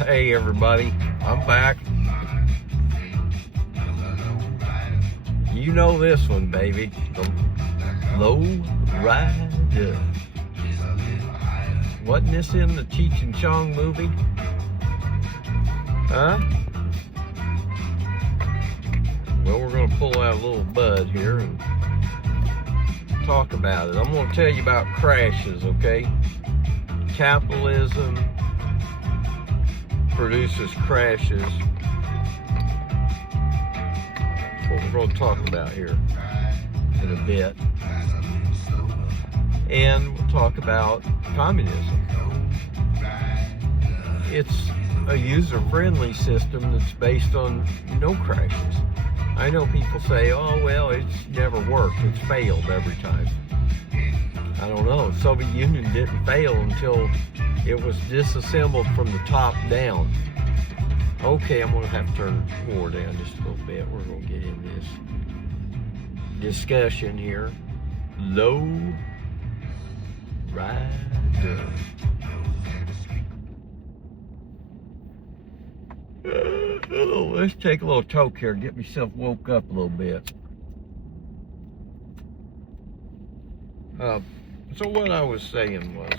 Hey everybody, I'm back. You know this one, baby. The Low Rider. Wasn't this in the Cheech and Chong movie? Huh? Well, we're going to pull out a little bud here and talk about it. I'm going to tell you about crashes, okay? Capitalism produces crashes. That's what we're going to talk about here in a bit. And we'll talk about communism. It's a user-friendly system that's based on no crashes. I know people say, oh, well, it's never worked. It's failed every time. I don't know. The Soviet Union didn't fail until it was disassembled from the top down. Okay, I'm going to have to turn the war down just a little bit. We're going to get in this discussion here. Low Rider. Oh, let's take a little toke here, get myself woke up a little bit. So what I was saying was,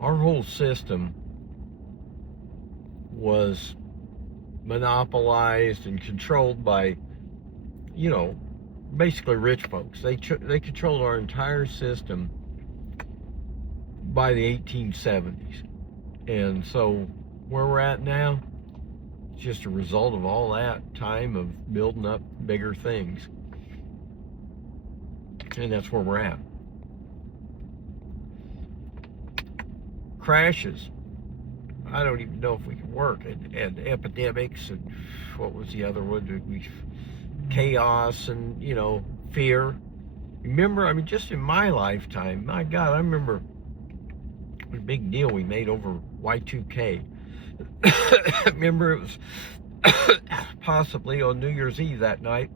our whole system was monopolized and controlled by, you know, basically rich folks. They controlled our entire system by the 1870s. And so where we're at now, it's just a result of all that time of building up bigger things. And that's where we're at. Crashes. I don't even know if we can work. And epidemics, and what was the other one? Chaos and, you know, fear. Remember, I mean, just in my lifetime, my God, I remember a big deal we made over Y2K. Remember, it was possibly on New Year's Eve that night,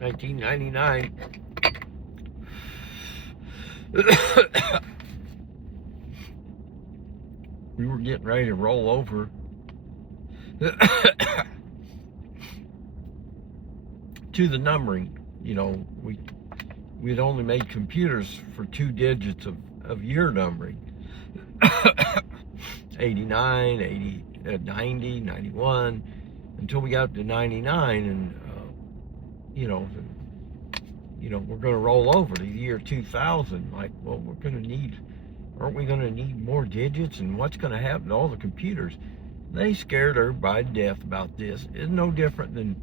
1999. We were getting ready to roll over to the numbering. You know, we'd only made computers for 2 digits of year numbering. 89, 80, 90, 91, until we got up to 99, and you know, we're going to roll over to the year 2000. Like, well, aren't we going to need more digits? And what's going to happen to all the computers? They scared everybody to death about this. It's no different than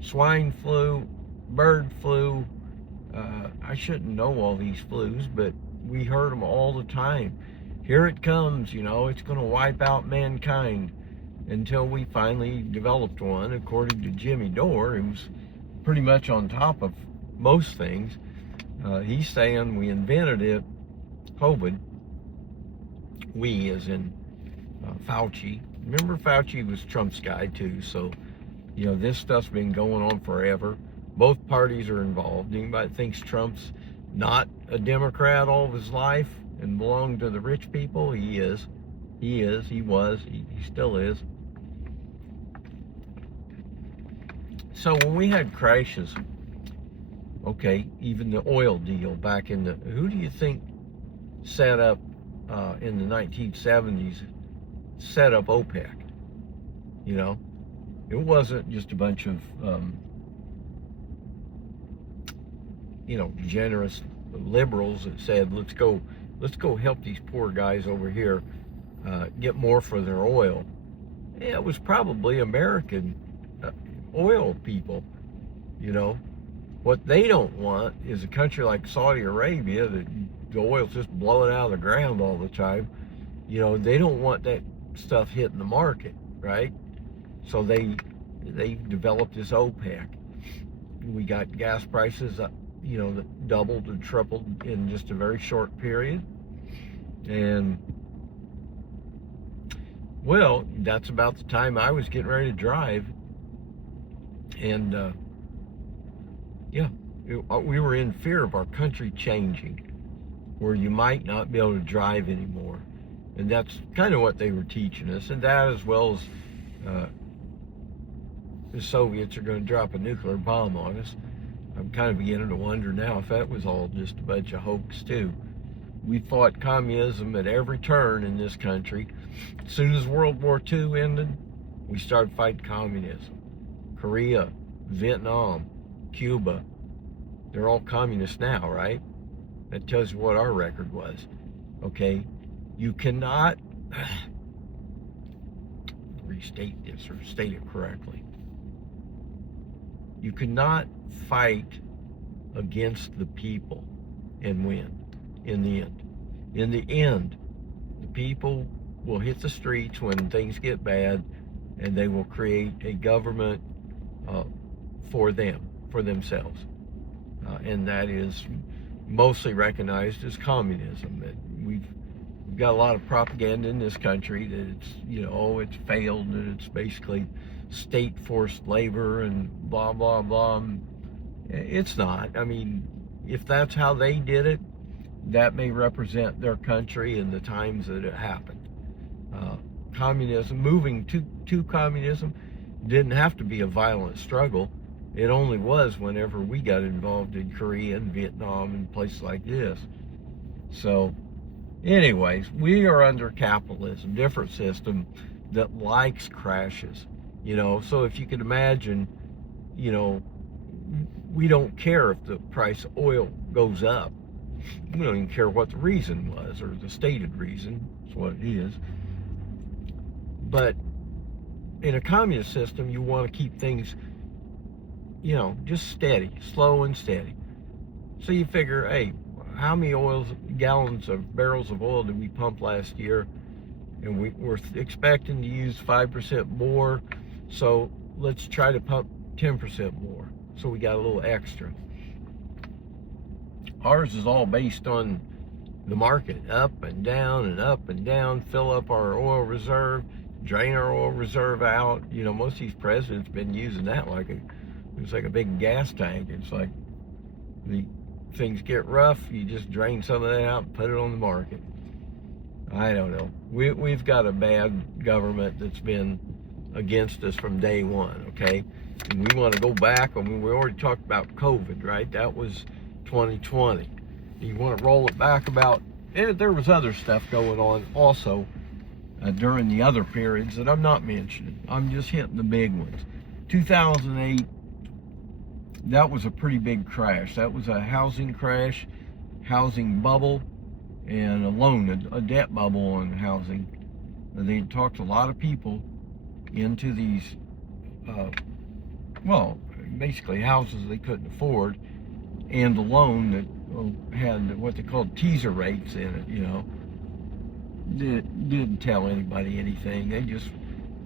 swine flu, bird flu. I shouldn't know all these flus, but we heard them all the time. Here it comes, you know, it's going to wipe out mankind, until we finally developed one, according to Jimmy Dore, who's pretty much on top of most things. He's saying we invented it, COVID. We, as in Fauci. Remember, Fauci was Trump's guy too, so, you know, this stuff's been going on forever. Both parties are involved. Anybody that thinks Trump's not a Democrat all of his life and belonged to the rich people, he is. He was, he still is. So when we had crashes, okay, even the oil deal back in who do you think set up in the 1970s, set up OPEC? You know, it wasn't just a bunch of, you know, generous liberals that said, let's go help these poor guys over here get more for their oil. Yeah, it was probably American oil people. You know, what they don't want is a country like Saudi Arabia that the oil's just blowing out of the ground all the time. You know, they don't want that stuff hitting the market, right? So they developed this OPEC. We got gas prices up, you know, that doubled and tripled in just a very short period. And well, that's about the time I was getting ready to drive. And yeah, we were in fear of our country changing, where you might not be able to drive anymore. And that's kind of what they were teaching us. And that, as well as the Soviets are going to drop a nuclear bomb on us. I'm kind of beginning to wonder now if that was all just a bunch of hoax too. We fought communism at every turn in this country. As soon as World War II ended, we started fighting communism. Korea, Vietnam, Cuba, they're all communists now, right? That tells you what our record was. Okay, you cannot restate this or state it correctly. You cannot fight against the people and win in the end. In the end, the people will hit the streets when things get bad, and they will create a government for themselves. And that is mostly recognized as communism. We've got a lot of propaganda in this country that it's, it's failed, and it's basically state forced labor and blah, blah, blah. It's not. I mean, if that's how they did it, that may represent their country and the times that it happened. Communism, moving to communism, didn't have to be a violent struggle. It only was whenever we got involved in Korea and Vietnam and places like this. So, anyways, we are under capitalism, different system that likes crashes. So if you can imagine, we don't care if the price of oil goes up. We don't even care what the reason was, or the stated reason. That's what it is. But in a communist system, you want to keep things, just steady, slow and steady. So you figure, hey, how many barrels of oil did we pump last year? And we're expecting to use 5% more. So let's try to pump 10% more. So we got a little extra. Ours is all based on the market, up and down, fill up our oil reserve, drain our oil reserve out. Most of these presidents been using that like it's like a big gas tank. It's like things get rough, you just drain some of that out and put it on the market. I don't know. We've got a bad government that's been against us from day one, okay? And we want to go back. I mean, we already talked about COVID, right? That was 2020. You want to roll it back and there was other stuff going on also during the other periods that I'm not mentioning. I'm just hitting the big ones. 2008, that was a pretty big crash. That was a housing crash, housing bubble, and a debt bubble on housing. They talked a lot of people into these, basically houses they couldn't afford, and a loan that had what they called teaser rates in it, didn't tell anybody anything. They just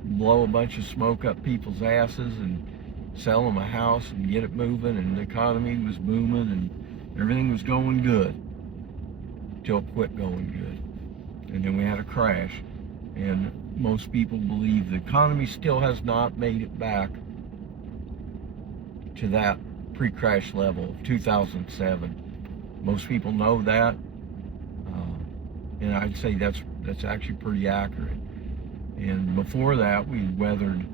blow a bunch of smoke up people's asses and sell them a house and get it moving, and the economy was booming and everything was going good till it quit going good. And then we had a crash, and most people believe the economy still has not made it back to that pre-crash level of 2007. Most people know that, and I'd say that's actually pretty accurate. And before that, we weathered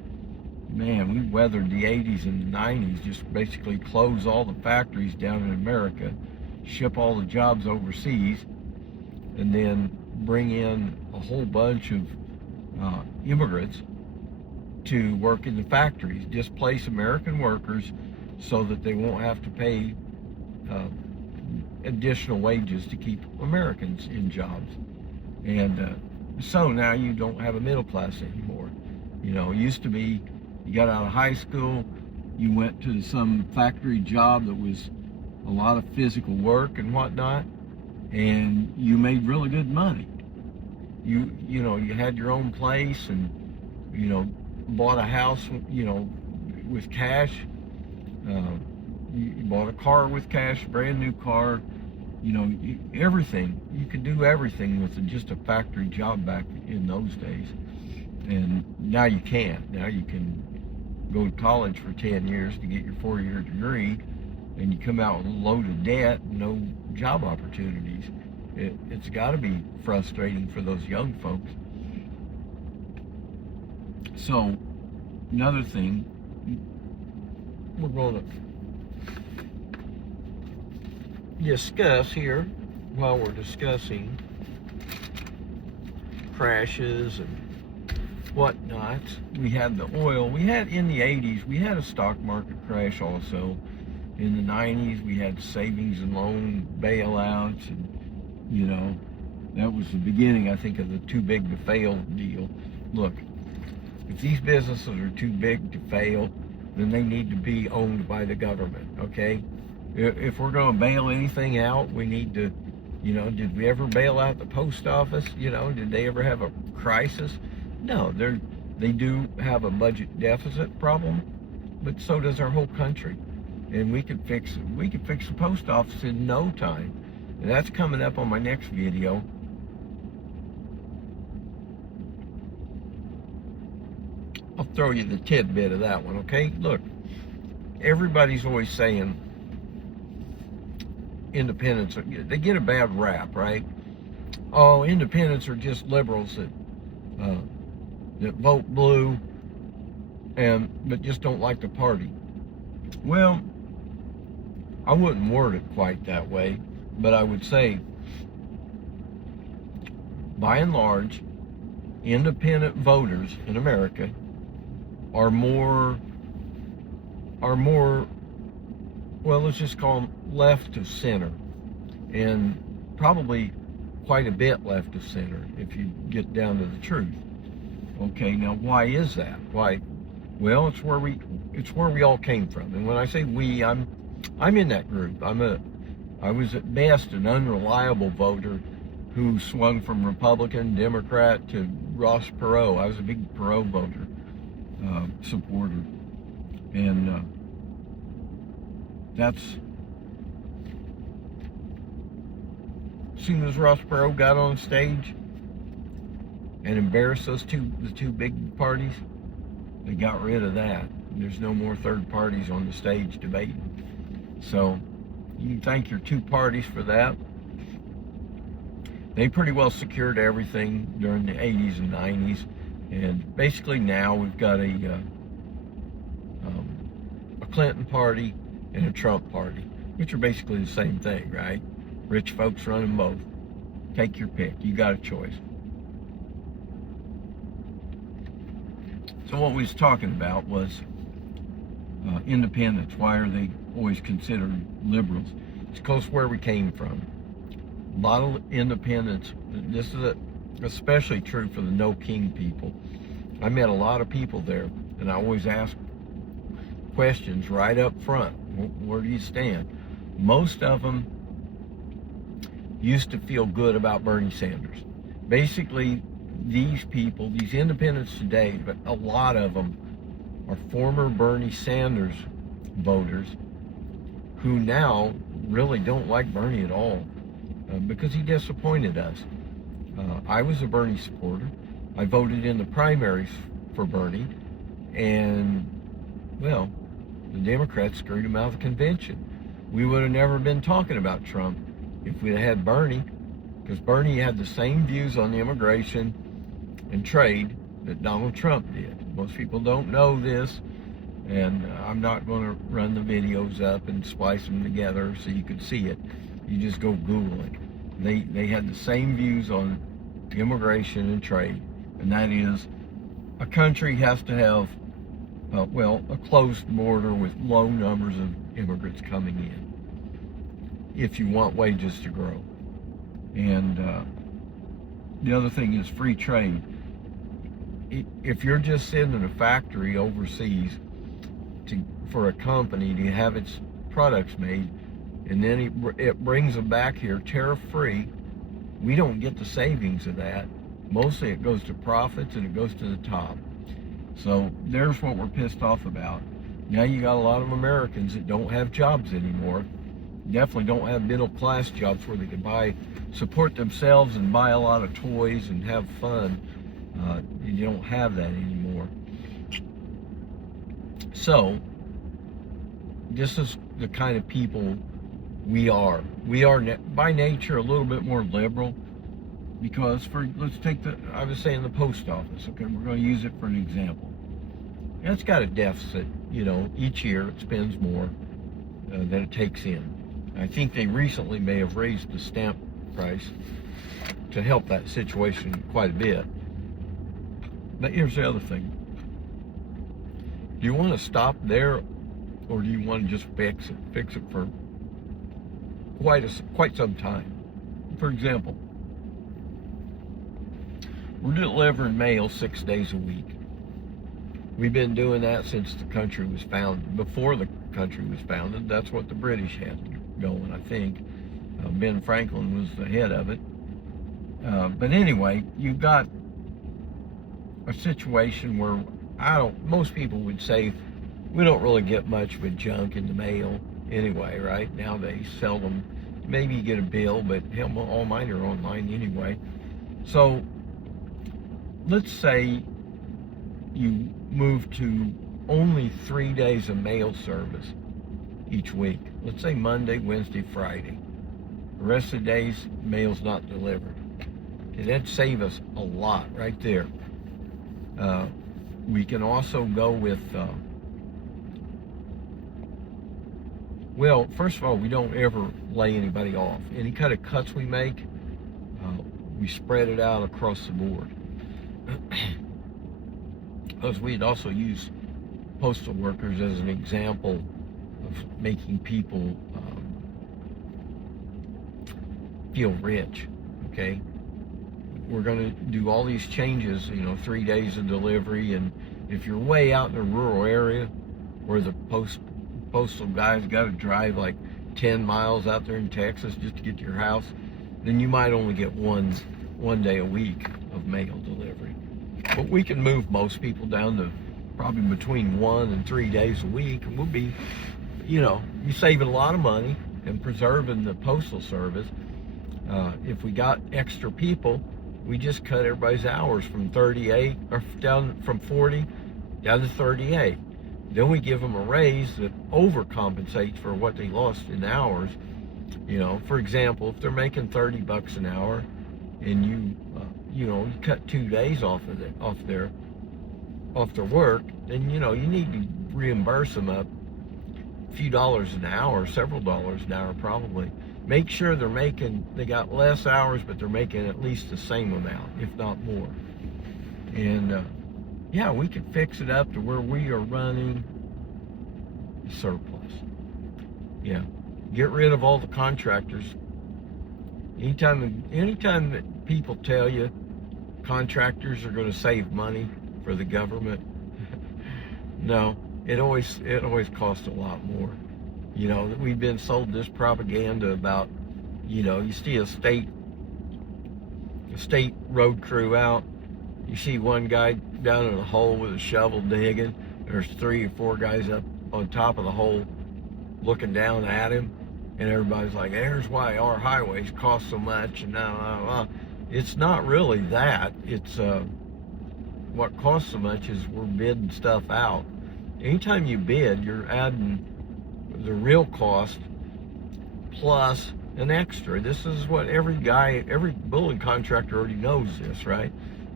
the 80s and the 90s, just basically close all the factories down in America, ship all the jobs overseas, and then bring in a whole bunch of immigrants to work in the factories, displace American workers so that they won't have to pay additional wages to keep Americans in jobs. And so now you don't have a middle class anymore. It used to be you got out of high school, you went to some factory job that was a lot of physical work and whatnot, and you made really good money. You had your own place, and bought a house with cash. You bought a car with cash, brand new car. Everything. You could do everything with just a factory job back in those days. And now you can't. Now you can go to college for 10 years to get your 4-year degree, and you come out with a load of debt and no job opportunities. It's got to be frustrating for those young folks. So, another thing, we're going to discuss here while we're discussing crashes and whatnot. We had the oil. We had in the 80s, we had a stock market crash also. In the 90s, we had savings and loan bailouts, and that was the beginning, I think, of the too big to fail deal. Look, if these businesses are too big to fail, then they need to be owned by the government, okay? If we're going to bail anything out, we need to, did we ever bail out the post office? Did they ever have a crisis? No, they do have a budget deficit problem, but so does our whole country. And we could fix the post office in no time. And that's coming up on my next video. I'll throw you the tidbit of that one, okay? Look, everybody's always saying independents, they get a bad rap, right? Oh, independents are just liberals that vote blue but just don't like the party. Well, I wouldn't word it quite that way, but I would say, by and large, independent voters in America are more, well, let's just call them left of center, and probably quite a bit left of center if you get down to the truth. Okay, now why is that? Why? Well, it's where we all came from. And when I say we, I'm in that group. I was at best an unreliable voter who swung from Republican, Democrat to Ross Perot. I was a big Perot voter, supporter. And that's, as soon as Ross Perot got on stage and embarrassed the two big parties, they got rid of that. There's no more third parties on the stage debating. So you can thank your two parties for that. They pretty well secured everything during the 80s and 90s. And basically now we've got a Clinton party and a Trump party, which are basically the same thing, right? Rich folks running both. Take your pick. You got a choice. So what we was talking about was independents. Why are they always considered liberals? It's because where we came from. A lot of independents, this is especially true for the No King people. I met a lot of people there, and I always ask questions right up front. Where do you stand? Most of them used to feel good about Bernie Sanders. Basically, these people, these independents today, but a lot of them are former Bernie Sanders voters who now really don't like Bernie at all because he disappointed us. I was a Bernie supporter. I voted in the primaries for Bernie, and, well, the Democrats screwed him out of the convention. We would have never been talking about Trump if we had Bernie, because Bernie had the same views on immigration and trade that Donald Trump did. Most people don't know this, and I'm not going to run the videos up and splice them together so you can see it. You just go Google it. They had the same views on immigration and trade, and that is a country has to have a closed border with low numbers of immigrants coming in if you want wages to grow. And the other thing is free trade. If you're just sending a factory overseas for a company to have its products made, and then it brings them back here tariff-free, we don't get the savings of that. Mostly it goes to profits and it goes to the top. So there's what we're pissed off about. Now you got a lot of Americans that don't have jobs anymore. Definitely don't have middle class jobs where they can support themselves and buy a lot of toys and have fun. You don't have that anymore. So this is the kind of people we are. We are by nature a little bit more liberal because let's take I was saying the post office, okay, we're going to use it for an example. It's got a deficit, each year it spends more than it takes in. I think they recently may have raised the stamp price to help that situation quite a bit. But here's the other thing. Do you want to stop there, or do you want to just fix it for quite some time? For example, we're delivering mail 6 days a week. We've been doing that since the country was founded. Before the country was founded, that's what the British had going, I think. Ben Franklin was the head of it. But anyway, you've got a situation where most people would say we don't really get much of a junk in the mail anyway, right? Now they seldom, maybe you get a bill, but hell, all mine are online anyway. So let's say you move to only 3 days of mail service each week. Let's say Monday, Wednesday, Friday. The rest of the days, mail's not delivered. And that'd save us a lot right there. We can also go with, well, first of all, we don't ever lay anybody off. Any kind of cuts we make, we spread it out across the board. Because we'd also use postal workers as an example of making people feel rich, okay? We're going to do all these changes, 3 days of delivery, and if you're way out in a rural area where the postal guy's got to drive like 10 miles out there in Texas just to get to your house, then you might only get one day a week of mail delivery. But we can move most people down to probably between 1 and 3 days a week, and we'll be, you're saving a lot of money and preserving the postal service. If we got extra people, we just cut everybody's hours from 38 or down from 40 down to 38. Then we give them a raise that overcompensates for what they lost in hours. For example, if they're making $30 an hour and you cut 2 days off their work, then you need to reimburse them a few dollars an hour, several dollars an hour probably. Make sure they got less hours, but they're making at least the same amount, if not more. And yeah, we can fix it up to where we are running surplus. Yeah, get rid of all the contractors. Anytime that people tell you contractors are going to save money for the government, no, it always costs a lot more. We've been sold this propaganda about, you see a state road crew out, you see one guy down in a hole with a shovel digging, there's 3 or 4 guys up on top of the hole looking down at him, and everybody's like, here's why our highways cost so much, and it's not really that. It's what costs so much is we're bidding stuff out. Anytime you bid, you're adding the real cost plus an extra. This is what every building contractor already knows this, right?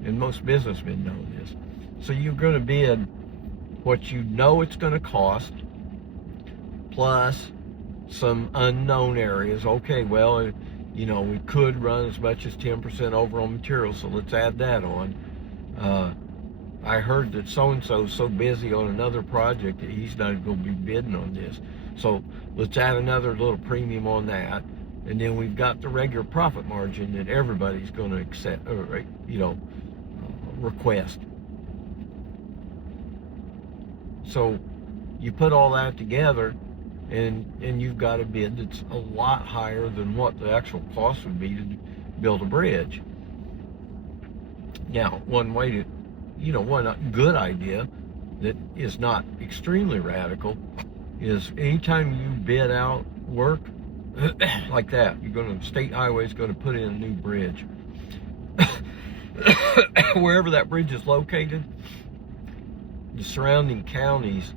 And most businessmen know this. So you're going to bid what you know it's going to cost plus some unknown areas. Okay, well, we could run as much as 10% over on materials, so let's add that on. I heard that so-and-so is so busy on another project that he's not going to be bidding on this. So let's add another little premium on that. And then we've got the regular profit margin that everybody's going to accept, request. So you put all that together, and you've got a bid that's a lot higher than what the actual cost would be to build a bridge. Now, one good idea that is not extremely radical is anytime you bid out work like that, state highway is going to put in a new bridge. Wherever that bridge is located, the surrounding counties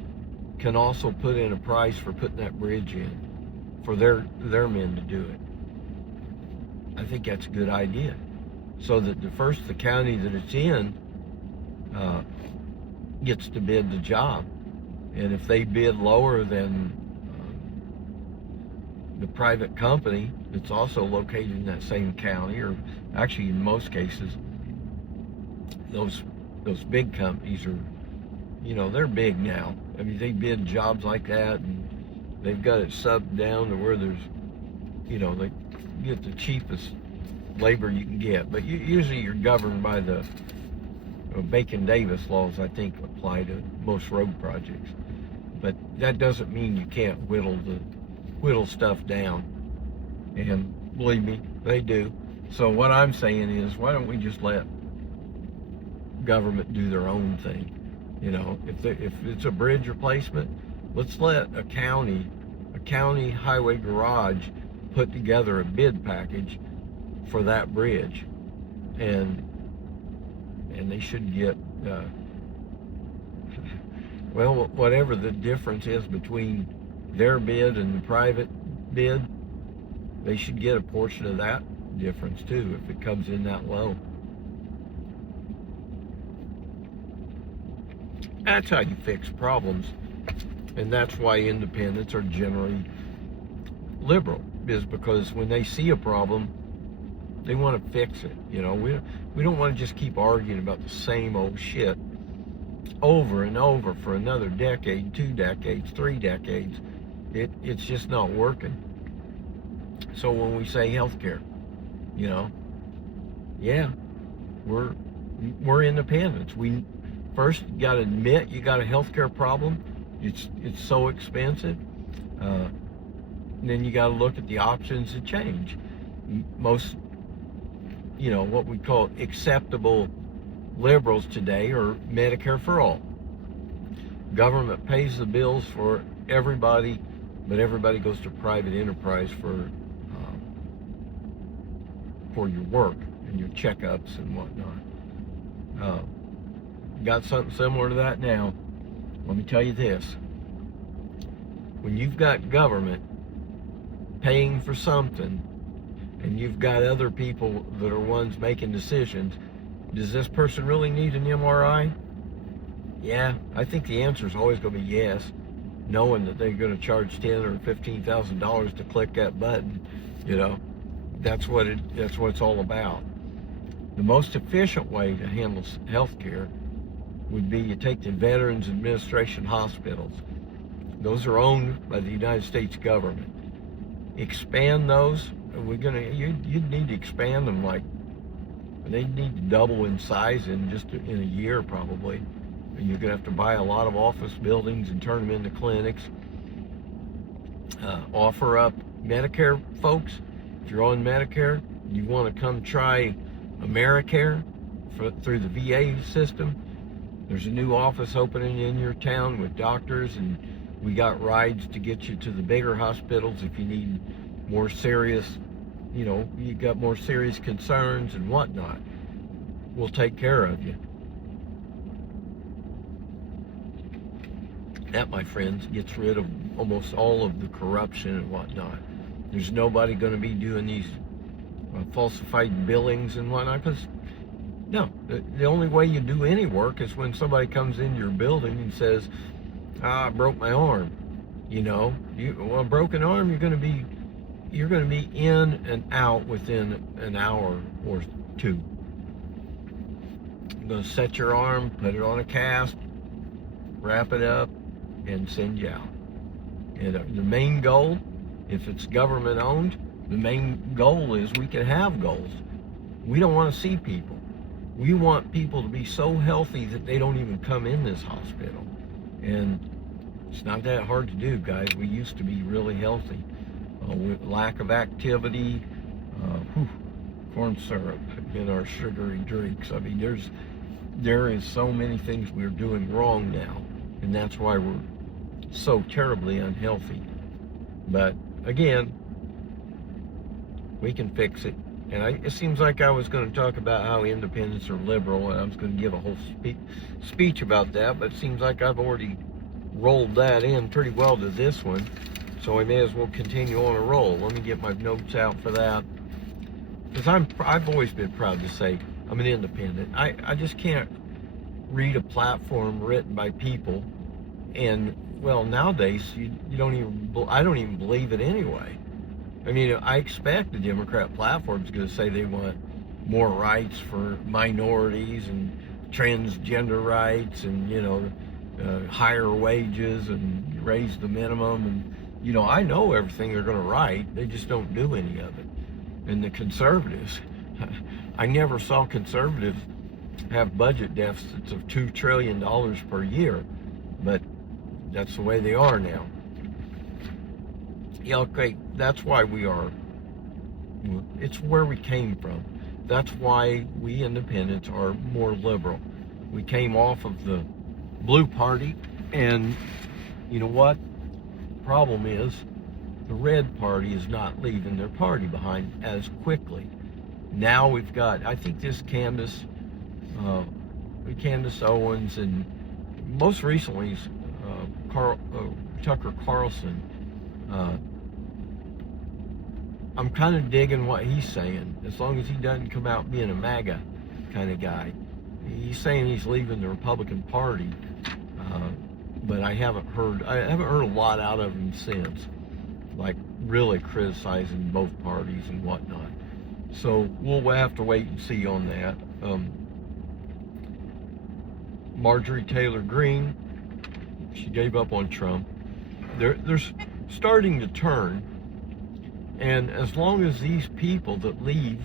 can also put in a price for putting that bridge in for their men to do it. I think that's a good idea. So that the county that it's in gets to bid the job. And if they bid lower than the private company that's also located in that same county, or actually in most cases, those big companies are, they're big now. I mean, they bid jobs like that, and they've got it subbed down to where there's, they get the cheapest labor you can get. But usually you're governed by the Bacon-Davis laws, I think, apply to most road projects. But that doesn't mean you can't whittle stuff down. And believe me, they do. So what I'm saying is, why don't we just let government do their own thing? If it's a bridge replacement, let's let a county highway garage put together a bid package for that bridge, and they should get well, whatever the difference is between their bid and the private bid, they should get a portion of that difference too if it comes in that low. That's how you fix problems, and that's why independents are generally liberal, is because when they see a problem, they want to fix it. We don't want to just keep arguing about the same old shit over and over for another decade, 2 decades, 3 decades. It's just not working. So when we say healthcare, yeah, we're independents. We first got to admit you got a healthcare problem. It's so expensive. And then you got to look at the options to change. Most, what we call acceptable liberals today are Medicare for all. Government pays the bills for everybody, but everybody goes to private enterprise for your work and your checkups and whatnot. Got something similar to that now. Let me tell you this. When you've got government paying for something, and you've got other people that are ones making decisions, does this person really need an MRI? Yeah, I think the answer is always going to be yes, knowing that they're going to charge $10,000 or $15,000 to click that button. That's what it's all about. The most efficient way to handle healthcare would be you take the Veterans Administration hospitals. Those are owned by the United States government. Expand those. You'd need to expand them, like they need to double in size in a year probably. And you're gonna have to buy a lot of office buildings and turn them into clinics. Offer up Medicare folks. If you're on Medicare, you want to come try AmeriCare through the VA system. There's a new office opening in your town with doctors, and we got rides to get you to the bigger hospitals if you need more serious, you got more serious concerns and whatnot. We'll take care of you. That, my friends, gets rid of almost all of the corruption and whatnot. There's nobody going to be doing these falsified billings and whatnot, because no, the only way you do any work is when somebody comes into your building and says, I broke my arm. A broken arm, you're going to be in and out within an hour or two. I'm going to set your arm, put it on a cast, wrap it up, and send you out. And the main goal, if it's government owned, the main goal is we can have goals. We don't want to see people. We want people to be so healthy that they don't even come in this hospital. And it's not that hard to do, guys. We used to be really healthy. With lack of activity, corn syrup in our sugary drinks. I mean, there is so many things we're doing wrong now, and that's why we're so terribly unhealthy. But again, we can fix it. And it seems like I was going to talk about how independents are liberal, and I was going to give a whole speech about that, but it seems like I've already rolled that in pretty well to this one, so we may as well continue on a roll. Let me get my notes out for that, because I've always been proud to say I'm an independent. I just can't read a platform written by people, and well, nowadays you don't even, I don't even believe it anyway. I mean, I expect the Democrat platform is going to say they want more rights for minorities and transgender rights, and higher wages and raise the minimum, and I know everything they're going to write. They just don't do any of it. And the conservatives, I never saw conservatives have budget deficits of $2 trillion per year, but that's the way they are now. Yeah, okay, that's why we are, it's where we came from. That's why we independents are more liberal. We came off of the blue party, and you know what? The problem is the red party is not leaving their party behind as quickly. Now we've got, I think this Candace Owens, and most recently Tucker Carlson. I'm kind of digging what he's saying, as long as he doesn't come out being a MAGA kind of guy. He's saying he's leaving the Republican Party, but I haven't heard a lot out of him since, like really criticizing both parties and whatnot. So we'll have to wait and see on that. Marjorie Taylor Greene, she gave up on Trump. They're starting to turn. And as long as these people that leave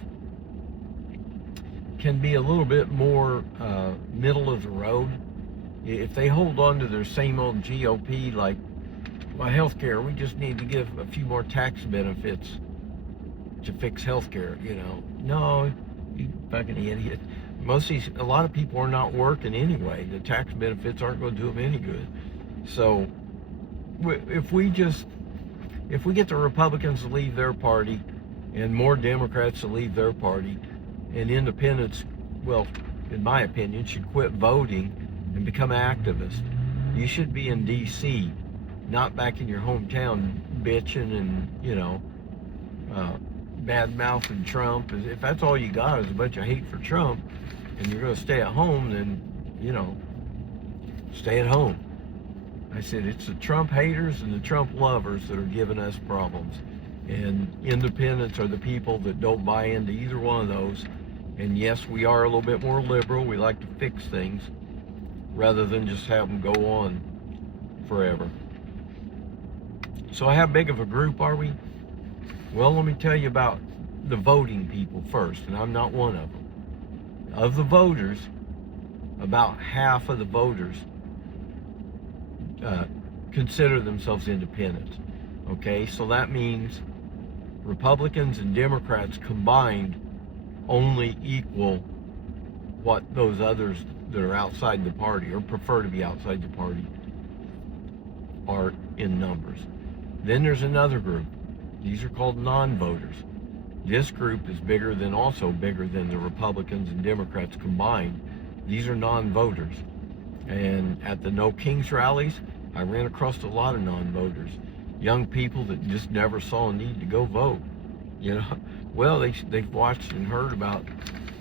can be a little bit more middle of the road, if they hold on to their same old GOP, like, well, healthcare, we just need to give a few more tax benefits to fix healthcare, No, you fucking idiot. A lot of people are not working anyway. The tax benefits aren't going to do them any good. So if we get the Republicans to leave their party and more Democrats to leave their party, and independents, well, in my opinion, should quit voting and become activists. You should be in D.C., not back in your hometown bitching and, bad-mouthing Trump. If that's all you got is a bunch of hate for Trump, and you're going to stay at home, then, stay at home. I said, it's the Trump haters and the Trump lovers that are giving us problems. And independents are the people that don't buy into either one of those. And yes, we are a little bit more liberal. We like to fix things rather than just have them go on forever. So how big of a group are we? Well, let me tell you about the voting people first, and I'm not one of them. Of the voters, about half of the voters consider themselves independents. Okay, so that means Republicans and Democrats combined only equal what those others that are outside the party or prefer to be outside the party are in numbers. Then there's another group. These are called non-voters. This group is also bigger than the Republicans and Democrats combined. These are non-voters. And at the No Kings rallies, I ran across a lot of non-voters. Young people that just never saw a need to go vote. Well, they've watched and heard about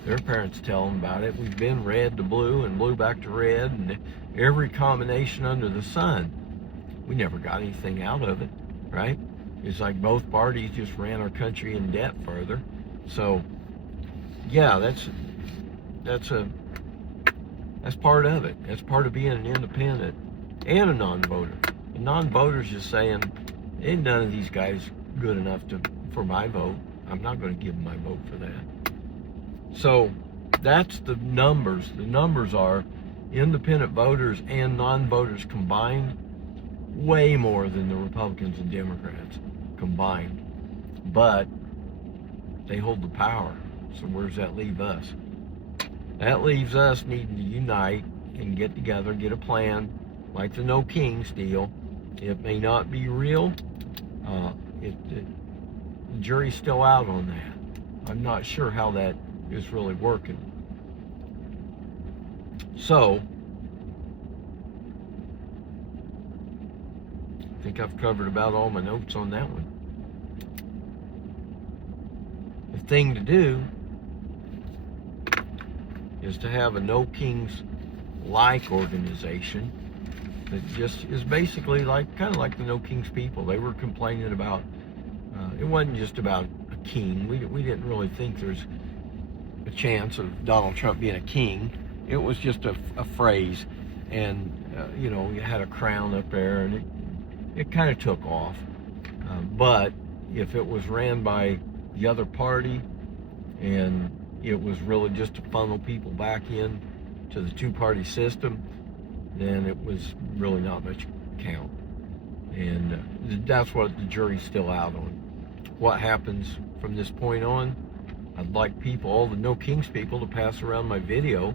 their parents tell them about it. We've been red to blue and blue back to red and every combination under the sun. We never got anything out of it, right? It's like both parties just ran our country in debt further. So, yeah, that's part of it. That's part of being an independent and a non-voter. A non-voter's just saying, ain't none of these guys good enough for my vote. I'm not going to give them my vote for that. So that's the numbers. The numbers are independent voters and non-voters combined, way more than the Republicans and Democrats combined. But they hold the power. So where does that leave us? That leaves us needing to unite and get together, get a plan, like the No Kings deal. It may not be real. The jury's still out on that. I'm not sure how that is really working. So, think I've covered about all my notes on that one. The thing to do is to have a No Kings like organization that just is basically kind of like the No Kings people. They were complaining about, it wasn't just about a king. We didn't really think there's a chance of Donald Trump being a king. It was just a phrase, and you know, you had a crown up there, and it kind of took off. But if it was ran by the other party, and it was really just to funnel people back in to the two-party system, then it was really not much count. And that's what the jury's still out on. What happens from this point on, I'd like all the No Kings people, to pass around my video.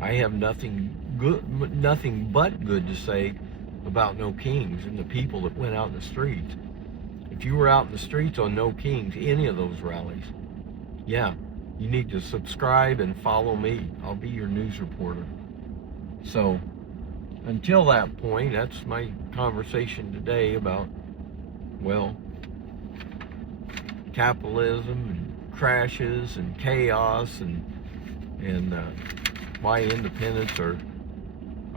I have nothing but good to say about No Kings and the people that went out in the streets. If you were out in the streets on No Kings, any of those rallies, yeah, you need to subscribe and follow me. I'll be your news reporter. So until that point, that's my conversation today about, well, capitalism and crashes and chaos, and why independents are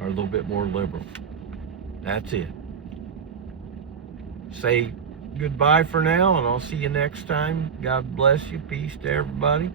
a little bit more liberal. That's it. Say goodbye for now, and I'll see you next time. God bless you. Peace to everybody.